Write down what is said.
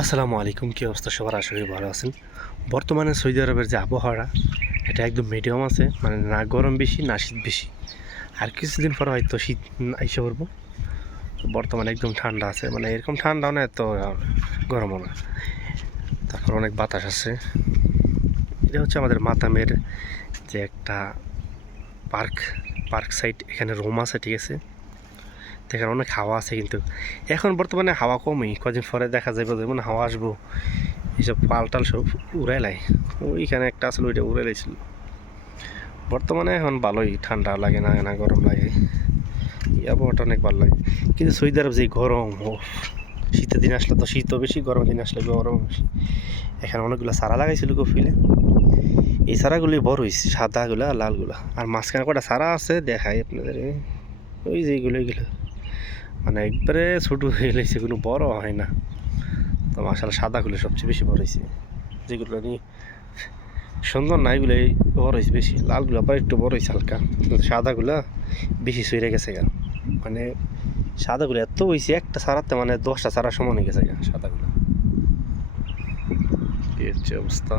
আসসালামু আলাইকুম, কী অবস্থা সবার? আশা করি ভালো আছেন। বর্তমানে সৌদি আরবের যে আবহাওয়াটা, এটা একদম মিডিয়াম আছে মানে না গরম বেশি, না শীত বেশি। আর কিছুদিন পর হয়তো শীত এসে পড়ব। বর্তমানে একদম ঠান্ডা আছে মানে এরকম ঠান্ডাও না, এত গরমও না। তারপর অনেক বাতাস আছে। এটা হচ্ছে আমাদের মাতামের যে একটা পার্ক পার্ক সাইড এখানে রুম আছে, ঠিক আছে? তো এখানে অনেক হাওয়া আছে কিন্তু। এখন বর্তমানে হাওয়া কমই, কদিন পরে দেখা যাবে যেমন হাওয়া আসব। এইসব পালটাল সব উড়াই লাই। ওইখানে একটা আসলে ওইটা উড়ে লাইছিল বর্তমানে এখন ভালোই, ঠান্ডা লাগে না না গরম লাগে। আবহাওয়াটা অনেক ভালো লাগে। কিন্তু সৌদি আরব যে গরম ও শীতের দিন আসলে তো শীতও বেশি গরম দিন আসলে গরম বেশি। এখানে অনেকগুলো সারা লাগাইছিল কফিলে। এই সারাগুলি বড় হয়েছে সাদাগুলা লালগুলা। আর মাঝখানে কটা সারা আছে দেখাই আপনাদের ওই যে এইগুলো এইগুলো মানে একবারে ছোটো হয়ে গেছে কোনো বড় হয় না। তো মাসাল সাদাগুলো সবচেয়ে বেশি বড় হয়েছে যেগুলো নিয়ে সুন্দর না এগুলো বড় হয়েছে বেশি। লালগুলো আবার একটু বড় হয়েছে হালকা। সাদাগুলো বেশি সইরে গেছে গা। মানে সাদাগুলো এত হয়েছে একটা সারাতে মানে দশটা সারা সমান হয়ে গেছে গা সাদাগুলো। এই হচ্ছে অবস্থা।